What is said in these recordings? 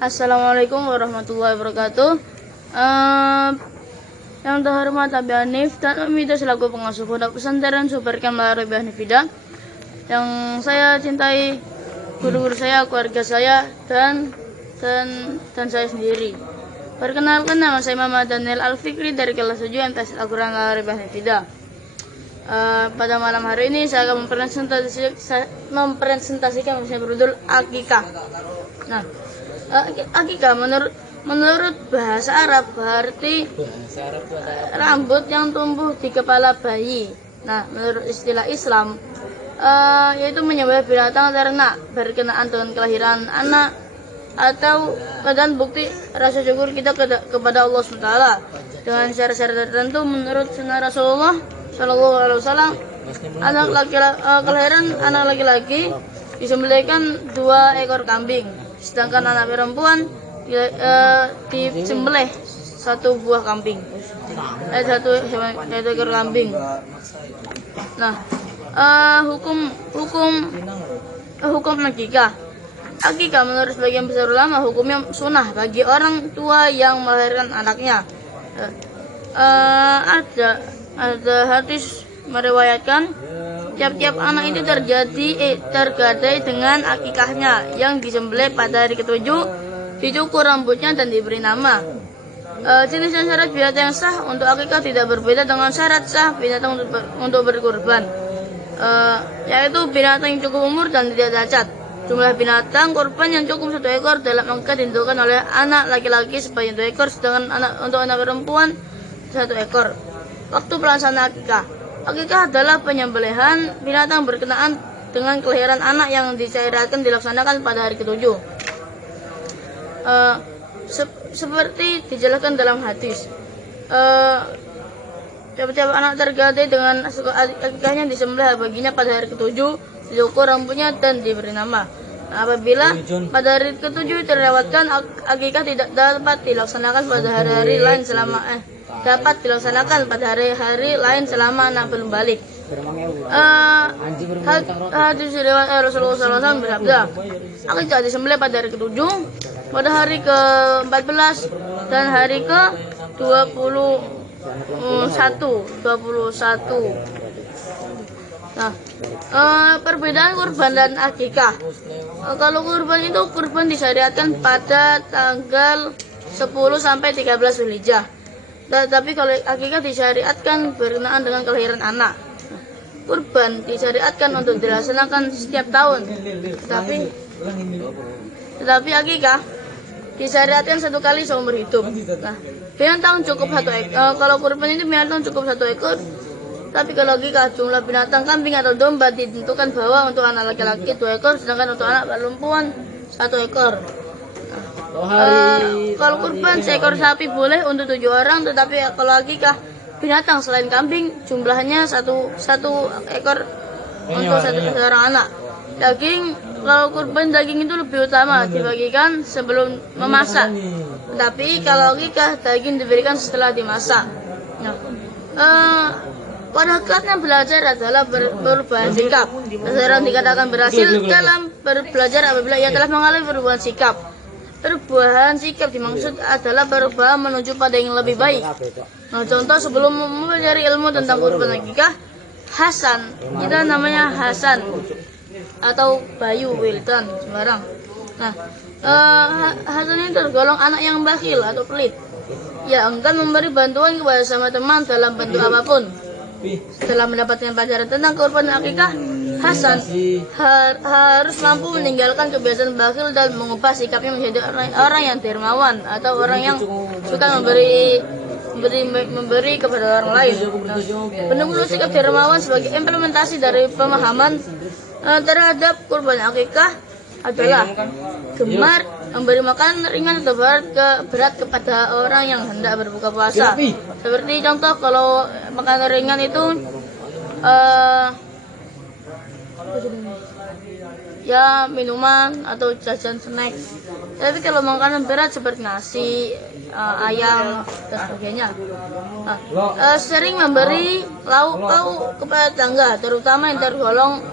Assalamualaikum warahmatullahi wabarakatuh. Yang terhormat Abi Hanif dan Umida selaku pengasuh pondok pesantren Super Kamlar Abi Hanifida. Yang saya cintai, guru-guru saya, keluarga saya, dan saya sendiri. Perkenalkan, nama saya Muhammad Daniel Al-Fikri dari kelas 7 MTS Al-Quran Abi Hanifida. Pada malam hari ini saya akan mempresentasikan misalnya berjudul akikah. Nah, akikah menurut bahasa Arab berarti rambut yang tumbuh di kepala bayi. Nah, menurut istilah Islam yaitu menyembelih binatang ternak berkenaan dengan kelahiran anak atau dan bukti rasa syukur kita kepada Allah SWT dengan syarat-syarat tertentu. Menurut sunnah Rasulullah SAW, kelahiran anak laki-laki disembelihkan 2 ekor kambing, sedangkan anak perempuan disembelih 1 buah kambing, 1 ekor kambing. Nah, hukum akikah. Akikah menurut sebagian besar ulama hukumnya sunnah bagi orang tua yang melahirkan anaknya. Ada hadis meriwayatkan tiap-tiap anak itu tergadai dengan akikahnya yang disembelih pada hari ke-7, dicukur rambutnya dan diberi nama. Jenis dan syarat binatang yang sah untuk akikah tidak berbeda dengan syarat sah binatang untuk berkurban, yaitu binatang yang cukup umur dan tidak cacat. Jumlah binatang kurban yang cukup 1 ekor dalam angka ditentukan oleh anak laki-laki sebanyak 2 ekor, sedangkan untuk anak perempuan 1 ekor. Waktu pelaksanaan akikah. Akikah adalah penyembelihan binatang berkenaan dengan kelahiran anak yang dicairkan dilaksanakan pada hari ke-7. Seperti dijelaskan dalam hadis, tiap-tiap anak tergadai dengan akikahnya disembelih baginya pada hari ke-7, dicukur rambutnya dan diberi nama. Nah, apabila pada hari ke-7 terlewatkan, akikah tidak dapat dilaksanakan pada hari-hari lain selama anak belum balik. Hadis riwayat Rasulullah SAW bersabda, akikah disembelih pada hari ke-7, pada hari ke-14 dan hari ke-21. Nah, perbedaan kurban dan akikah. Kalau kurban itu disyariatkan pada tanggal 10 sampai 13 Zulhijjah. Tapi kalau akikah disyariatkan berkenaan dengan kelahiran anak. Kurban disyariatkan untuk dilaksanakan setiap tahun. Tetapi akikah disyariatkan 1 kali seumur hidup. Nah, binatang cukup 1 ekor. Kalau kurban itu binatang cukup 1 ekor. Tapi kalau akikah jumlah binatang kambing atau domba ditentukan bahwa untuk anak laki-laki 2 ekor, sedangkan untuk anak perempuan 1 ekor. Kalau kurban seekor sapi boleh untuk 7 orang, tetapi kalau akikah binatang selain kambing jumlahnya 1 ekor untuk 1 orang anak. Kalau kurban daging itu lebih utama dibagikan sebelum memasak. Tapi kalau akikah daging diberikan setelah dimasak. Pada hakikatnya belajar adalah perubahan sikap. Seseorang dikatakan berhasil dalam belajar apabila ia telah mengalami perubahan sikap. Perubahan sikap dimaksud adalah perubahan menuju pada yang lebih baik. Nah, contoh sebelum mempelajari ilmu tentang kurban akikah, Hasan, kita namanya Hasan atau Bayu Wildan sembarang. Nah, Hasan ini tergolong anak yang bakhil atau pelit. Ia enggan memberi bantuan kepada sama teman dalam bentuk apapun. Setelah mendapatkan pelajaran tentang kurban akikah, Hasan harus mampu meninggalkan kebiasaan bakhil dan mengubah sikapnya menjadi orang yang dermawan atau orang yang suka memberi kepada orang lain. Benar-benar sikap dermawan sebagai implementasi dari pemahaman terhadap kurban akikah adalah gemar memberi makan ringan atau berat kepada orang yang hendak berbuka puasa. Seperti contoh, kalau makanan ringan itu ya minuman atau jajan snack. Tapi kalau makanan berat seperti nasi, ayam dan sebagainya. Sering memberi lauk pauk kepada tetangga, terutama yang tergolong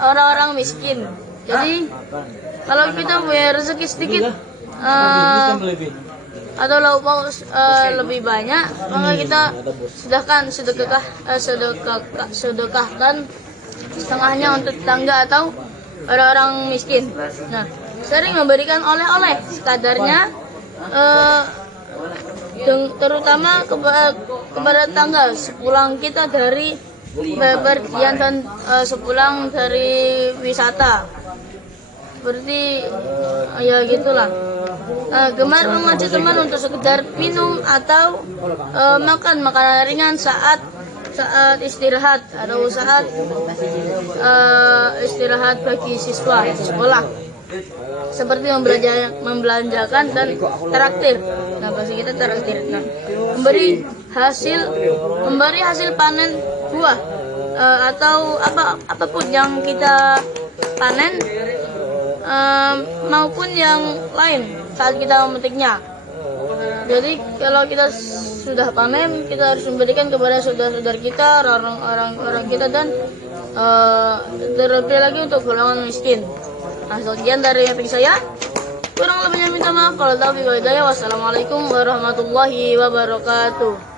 orang-orang miskin. Jadi kalau kita punya rezeki sedikit, atau lauk pauk lebih banyak, maka kita sedekahkan setengahnya untuk tetangga atau orang-orang miskin. Nah, sering memberikan oleh-oleh sekadarnya, terutama kepada tetangga sepulang kita dari bepergian dan sepulang dari wisata. Seperti ya gitulah. Gemar mengajak teman untuk sekedar minum atau makan makanan ringan saat istirahat atau saat istirahat bagi siswa sekolah, seperti membelanjakan dan traktir. Nah, bahasa kita traktir. Nah, memberi hasil panen buah atau apapun yang kita panen, maupun yang lain saat kita memetiknya. Jadi kalau kita sudah panen, kita harus memberikan kepada saudara-saudara kita, orang-orang kita, dan terlebih lagi untuk golongan miskin. Nah, sekian dari saya. Kurang lebihnya minta maaf. Kalau tahu hidayah. Wassalamualaikum warahmatullahi wabarakatuh.